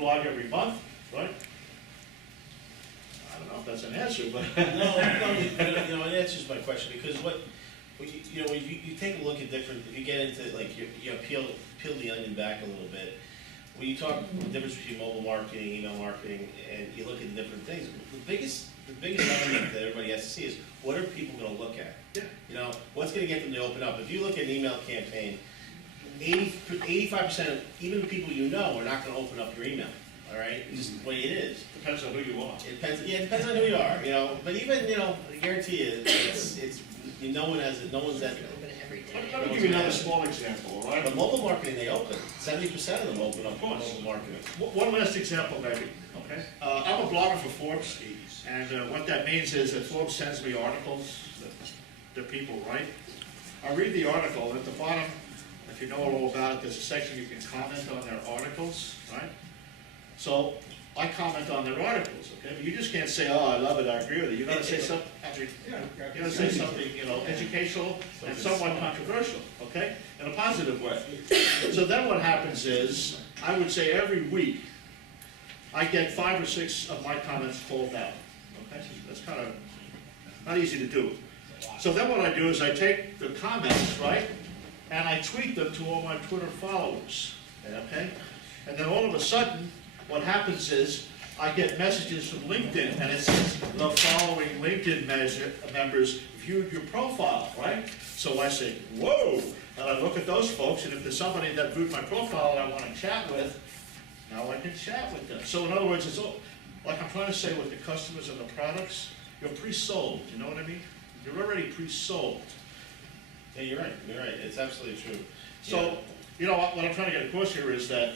blog every month, right? I don't know if that's an answer, but. No, it answers my question, because when you take a look at different, if you get into, like, peel the onion back a little bit, when you talk the difference between mobile marketing, email marketing, and you look at different things, the biggest element that everybody has to see is, what are people gonna look at? Yeah. What's gonna get them to open up? If you look at an email campaign, 85% of even people you know are not gonna open up your email, all right? It's just the way it is. Depends on who you are. It depends on who you are, but even, I guarantee you, no one's that. Open every day. Let me give you another small example, all right? The mobile marketing, they open, 70% of them open up Of course. mobile marketing. One last example, maybe, okay? I'm a blogger for Forbes, and what that means is that Forbes sends me articles that people write. I read the article, and at the bottom, if you know all about it, there's a section you can comment on their articles, right? So I comment on their articles, okay? But you just can't say, oh, I love it, I agree with it. You gotta say something, you gotta say something, educational and somewhat controversial, okay? In a positive way. So then what happens is, I would say every week, I get 5 or 6 of my comments called out, okay? That's kind of not easy to do. So then what I do is I take the comments, right, and I tweet them to all my Twitter followers, okay? And then all of a sudden, what happens is, I get messages from LinkedIn, and it says, the following LinkedIn members viewed your profile, right? So I say, whoa, and I look at those folks, and if there's somebody that viewed my profile that I want to chat with, now I can chat with them. So in other words, it's all, like I'm trying to say with the customers and the products, you're pre-sold, you know what I mean? You're already pre-sold. Yeah, you're right, it's absolutely true. So, what I'm trying to get across here is that,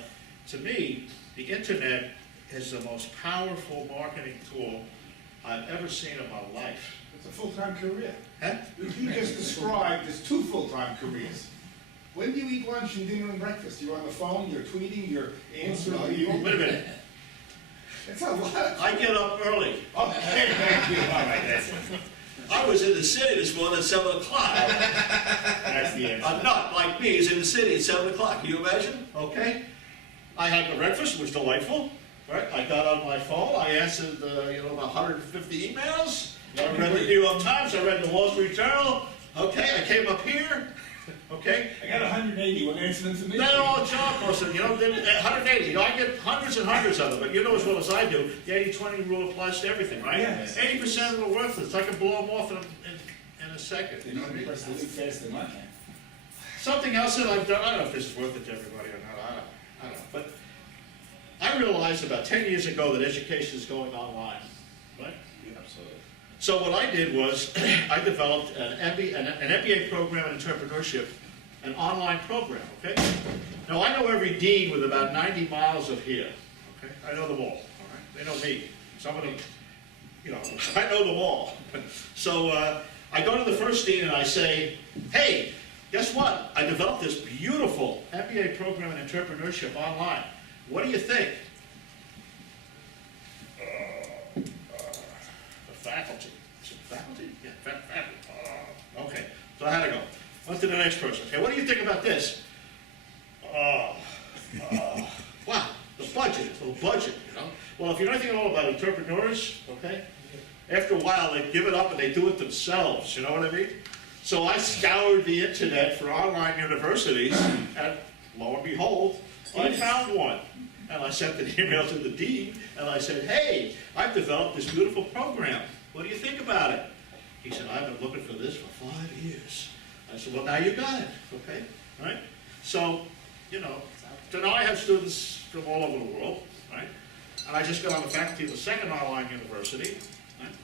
to me, the internet is the most powerful marketing tool I've ever seen in my life. It's a full-time career. Huh? You just described as 2 full-time careers. When do you eat lunch and dinner and breakfast? You're on the phone, you're tweeting, you're answering people. Wait a minute, It's a lot. I get up early. Okay, thank you. All right, that's I was in the city this morning at 7 o'clock. the answer. A nut like me is in the city at 7 o'clock, can you imagine? Okay. I had my breakfast, it was delightful, right? I got on my phone, I answered, about 150 emails. I read the New York Times, I read the Wall Street Journal. Okay, I came up here, okay? I got 180 when answering to me. Then all job person, then 180, I get hundreds and hundreds of them, but you know as well as I do, the 80-20 rule applies to everything, right? Yes. 80% of them are worthless, I can blow them off in a second. You know, the person lives faster than I can. Something else that I've done, I don't know if this is worth it to everybody or not, I don't know, but I realized about 10 years ago that education is going online, right? Yeah, absolutely. So what I did was, I developed an MBA program in entrepreneurship, an online program, okay? Now, I know every dean with about 90 miles of here, okay? I know them all, right? They know me. Some of them, I know them all. So I go to the first dean and I say, hey, guess what? I developed this beautiful MBA program in entrepreneurship online. What do you think? The faculty. Is it faculty? Yeah, faculty. Okay, so I had to go. Went to the next person. Okay, what do you think about this? Wow, the budget, a little budget, Well, if you know anything at all about entrepreneurs, okay, after a while they give it up and they do it themselves, you know what I mean? So I scoured the internet for online universities, and lo and behold, I found one. And I sent an email to the dean, and I said, hey, I've developed this beautiful program. What do you think about it? He said, I've been looking for this for 5 years. I said, well, now you got it, okay? Right? So, so now I have students from all over the world, right? And I just got on the faculty of the second online university, right?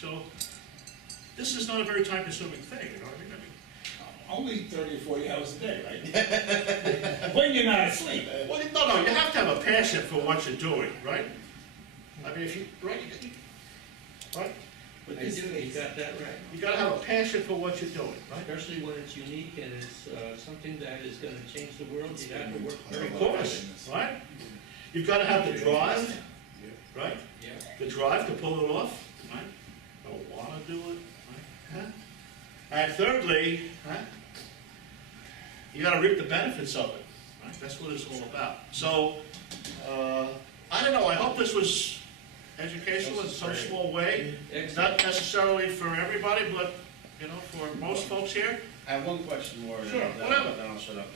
So this is not a very time-consuming thing, you know what I mean? Only 30 or 40 hours a day, right? When you're not asleep. Well, no, you have to have a passion for what you're doing, right? I mean, if you, right? But you got that right. You gotta have a passion for what you're doing, right? Especially when it's unique and it's something that is gonna change the world, you have to work very Of hard. course, right? You've gotta have the drive, right? Yeah. The drive to pull it off, right? Don't wanna do it, right? Huh? And thirdly, huh? You gotta reap the benefits of it, right? That's what it's all about. So, I don't know, I hope this was educational in some small way. It's not necessarily for everybody, but, you know, for most folks here. I have one question more, and Sure, then whatever. I'll shut up.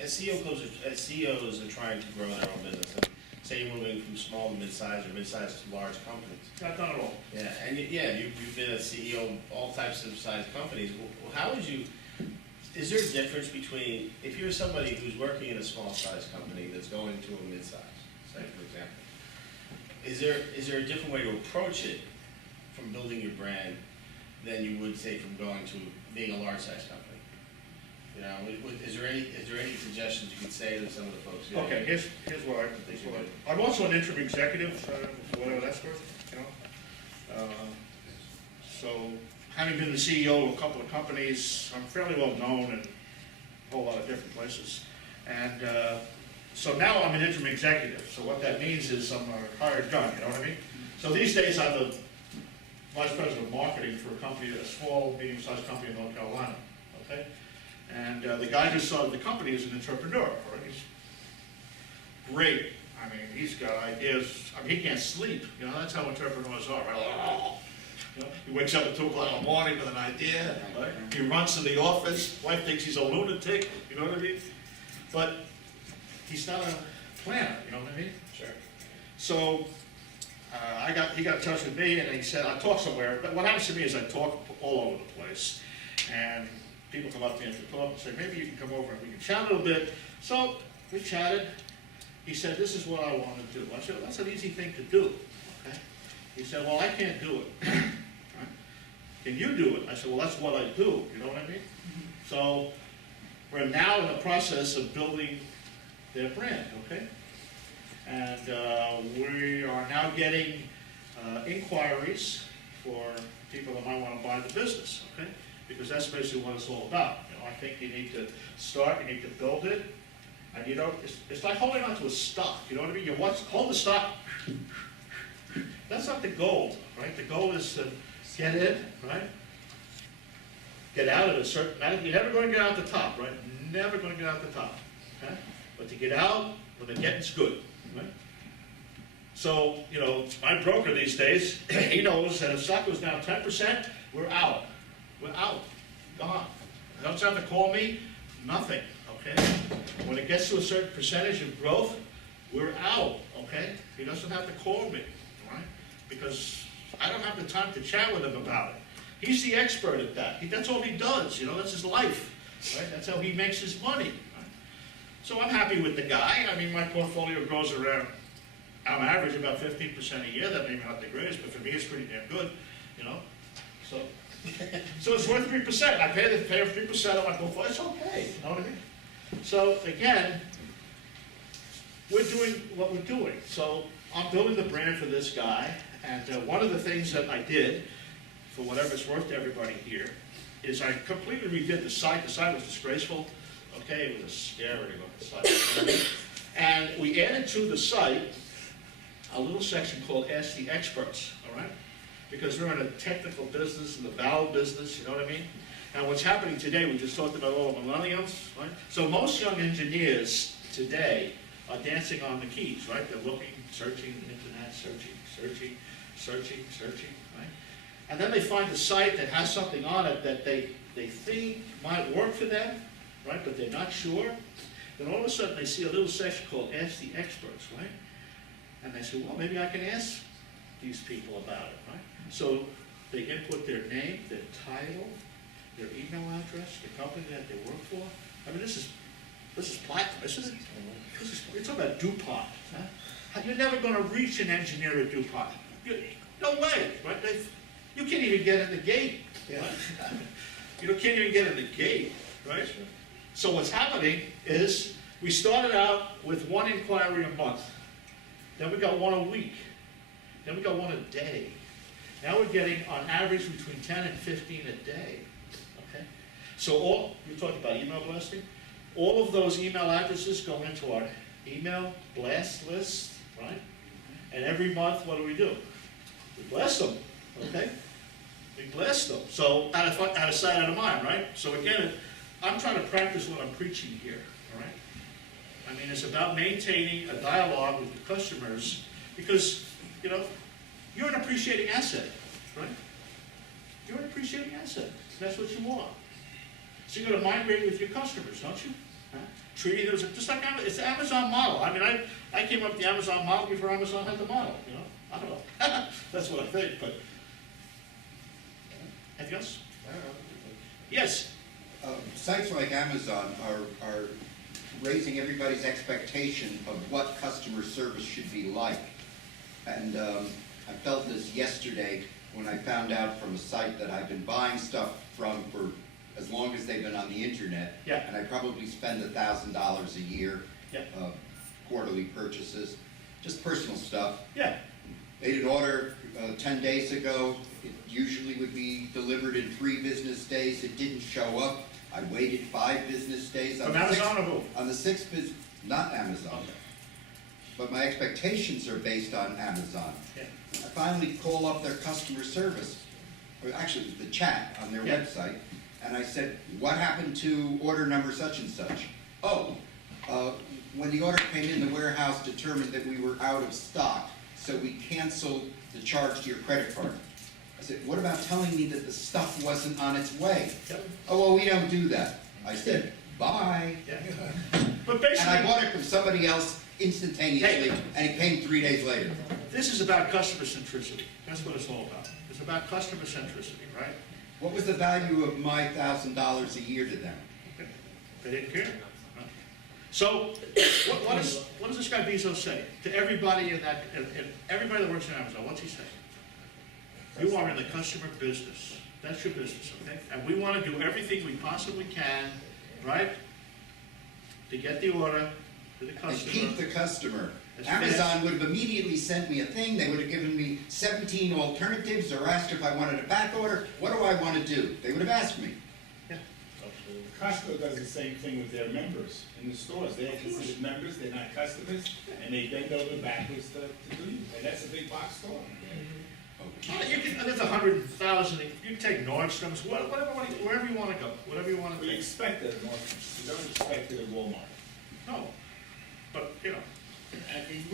As CEOs are trying to grow their own business, and say you're moving from small to mid-size or mid-size to large companies. Not done at all. Yeah, and you've been a CEO of all types of size companies. Well, how would you, is there a difference between, if you're somebody who's working in a small size company that's going to a mid-size, say for example, is there a different way to approach it from building your brand than you would say from going to being a large size company? You know, is there any suggestions you could say to some of the folks here? Okay, here's what I'm also an interim executive, for whatever that's worth, you know. So, having been the CEO of a couple of companies, I'm fairly well known in a whole lot of different places. And so now I'm an interim executive, so what that means is I'm a hired gun, you know what I mean? So these days I'm the vice president of marketing for a company, a small, medium-sized company in North Carolina, okay? And the guy who started the company is an entrepreneur, right? He's great. I mean, he's got ideas. I mean, he can't sleep. You know, that's how entrepreneurs are, right? You know, he wakes up at 2 o'clock in the morning with an idea, right? He runs to the office. Wife thinks he's a lunatic, you know what I mean? But he's not a planner, you know what I mean? Sure. So he got in touch with me, and he said, I talk somewhere. But what happens to me is I talk all over the place. And people come up to me after talk and say, maybe you can come over and we can chat a little bit. So we chatted. He said, this is what I want to do. I said, well, that's an easy thing to do. Okay? He said, well, I can't do it. Right? Can you do it? I said, well, that's what I do. You know what I mean? So we're now in the process of building their brand, okay? And we are now getting inquiries for people that might want to buy the business, okay? Because that's basically what it's all about. You know, I think you need to start, you need to build it, and you know, it's like holding on to a stock, you know what I mean? You hold the stock, that's not the goal, right? The goal is to get in, right? Get out at a certain, you're never going to get out the top, right? Never going to get out the top, okay? But to get out when the getting's good, right? So, you know, my broker these days, he knows that if stock goes down 10%, we're out. We're out, gone. You don't have to call me, nothing, okay? When it gets to a certain percentage of growth, we're out, okay? He doesn't have to call me, right? Because I don't have the time to chat with him about it. He's the expert at that. That's all he does, you know, that's his life, right? That's how he makes his money, right? So I'm happy with the guy. I mean, my portfolio grows around, on average, about 15% a year. That may be not the greatest, but for me, it's pretty damn good, you know? So it's worth 3%. I pay 3% on my portfolio. It's okay. You know what I mean? So again, we're doing what we're doing. So I'm building the brand for this guy, and one of the things that I did, for whatever it's worth to everybody here, is I completely redid the site. The site was disgraceful. Okay, it was a scary looking site. And we added to the site a little section called Ask the Experts. All right. Because we're in a technical business, in the valve business, you know what I mean? Now what's happening today, we just talked about all the millennials, right? So most young engineers today are dancing on the keys, right? They're looking, searching the internet, searching, right? And then they find a site that has something on it that they think might work for them, right? But they're not sure. Then all of a sudden they see a little section called Ask the Experts, right? And they say, well, maybe I can ask these people about it, right? So they input their name, their title, their email address, the company that they work for. I mean, this is platinum, isn't it? You're talking about DuPont. Huh? You're never going to reach an engineer at DuPont. No way, right? You can't even get in the gate. Right? You can't even get in the gate, right? So what's happening is we started out with one inquiry a month. Then we got one a week. Then we got one a day. Now we're getting, on average, between 10 and 15 a day. Okay? So you talked about email blasting. All of those email addresses go into our email blast list, right? And every month, what do? We blast them, okay? We blast them. So out of sight, out of mind, right? So again, I'm trying to practice what I'm preaching here, all right? I mean, it's about maintaining a dialogue with the customers, because, you know, you're an appreciating asset, right? You're an appreciating asset. That's what you want. So you're gonna migrate with your customers, don't you? Huh? Treating them just like it's the Amazon model. I mean, I came up with the Amazon model before Amazon had the model, you know? I don't know. That's what I think, but. Anything else? Yes? Sites like Amazon are raising everybody's expectation of what customer service should be like. And I felt this yesterday when I found out from a site that I've been buying stuff from for as long as they've been on the internet. Yeah. And I probably spend $1,000 a year, Yeah. quarterly purchases, just personal stuff. Yeah. Made an order 10 days ago. It usually would be delivered in 3 business days. It didn't show up. I waited 5 business days. From Amazon or who? On the 6th not Amazon. Okay. But my expectations are based on Amazon. Yeah. I finally call up their customer service, or actually it was the chat on their Yeah. website, and I said, what happened to order number such and such? Oh, when the order came in, the warehouse determined that we were out of stock, so we canceled the charge to your credit card. I said, what about telling me that the stuff wasn't on its way? Yep. Oh, well, we don't do that. I said, bye. Yeah. But And I basically, bought it from somebody else instantaneously, Hey. and it came 3 days later. this is about customer centricity. That's what it's all about. It's about customer centricity, right? What was the value of my $1,000 a year to them? They didn't care. Right? So, what does this guy Bezos say to everybody in that, and everybody that works in Amazon? What's he say? You are in the customer business. That's your business, okay? And we want to do everything we possibly can, right, to get the order to the And customer. keep the customer. That's Amazon fast. would have immediately sent me a thing, they would have given me 17 alternatives, or asked if I wanted a back order. What do I want to do? They would have asked me. Costco does the same thing with their members in the stores. They're considered members, they're not customers, and they bend over backwards to do you. And that's a big box store. You can, there's 100,000. You can take Nordstrom's, wherever you want to go, whatever you want to We take. expect it at Nordstrom, you don't expect it at Walmart. No, but you know, I mean,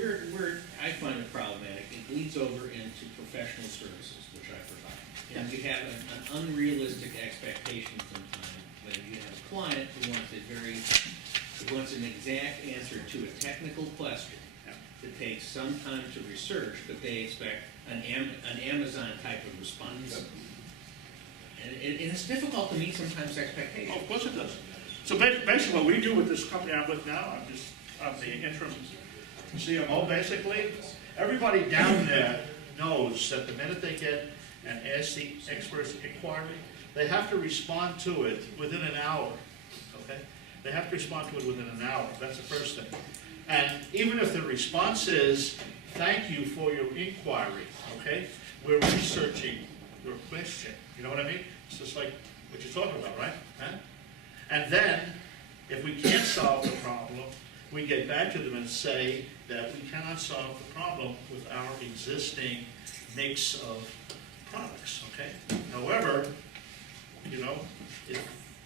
I find it problematic, it bleeds over into professional services, which I provide. And we have an unrealistic expectation sometimes, when you have a client who wants an exact answer to a technical question Yeah. that takes some time to research, but they expect an Amazon type of response. And it's difficult to meet sometimes expectations. of course it does. So basically, what we do with this company I'm with now, I'm the interim CMO. Basically, everybody down there knows that the minute they get an Ask the Experts inquiry, they have to respond to it within an hour. Okay, they have to respond to it within an hour. That's the first thing. And even if the response is, "Thank you for your inquiry," okay, we're researching your question. You know what I mean? It's just like what you're talking about, right? Huh? And then, if we can't solve the problem, we get back to them and say that we cannot solve the problem with our existing mix of products, okay? However, you know, if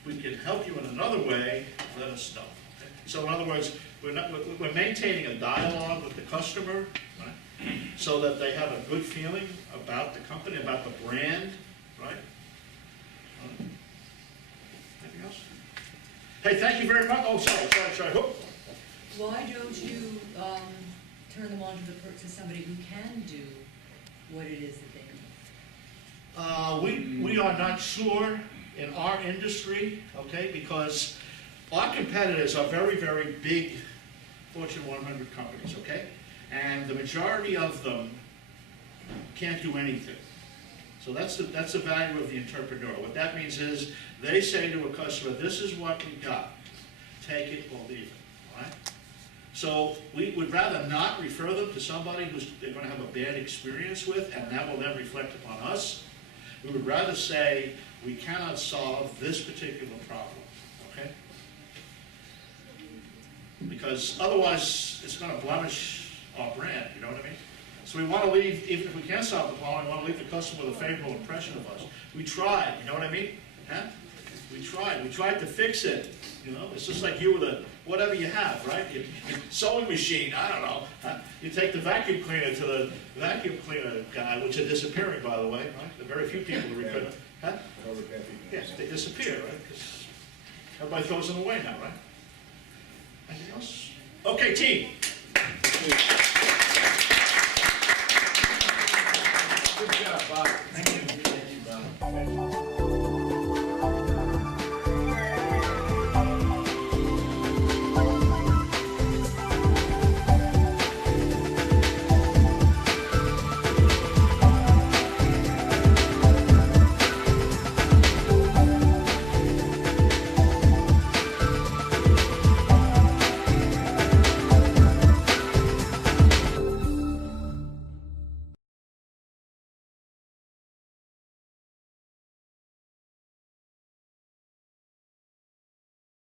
we can help you in another way, let us know. Okay? So in other words, we're maintaining a dialogue with the customer, right? So that they have a good feeling about the company, about the brand, right? Anything else? Hey, thank you very much. Oh, sorry. Whoop. Why don't you turn them on to somebody who can do what it is that they need? We are not sure in our industry, okay, because our competitors are very, very big Fortune 100 companies, okay? And the majority of them can't do anything. So that's the value of the entrepreneur. What that means is they say to a customer, this is what we got. Take it or leave it, all right? So we would rather not refer them to somebody who's they're going to have a bad experience with, and that will then reflect upon us. We would rather say, we cannot solve this particular problem, okay? Because otherwise, it's going to blemish our brand, you know what I mean? So we want to leave, even if we can't solve the problem, we want to leave the customer with a favorable impression of us. We tried, you know what I mean? Huh? We tried to fix it, you know, it's just like you with a, whatever you have, right? Your sewing machine, I don't know, huh? You take the vacuum cleaner to the vacuum cleaner guy, which are disappearing, by the way, right? There are very few people who repair them, huh? Yes, they disappear, right? 'Cause everybody throws them away now, right? Anything else? Okay, team. Good job, Bob. Thank you. Bob.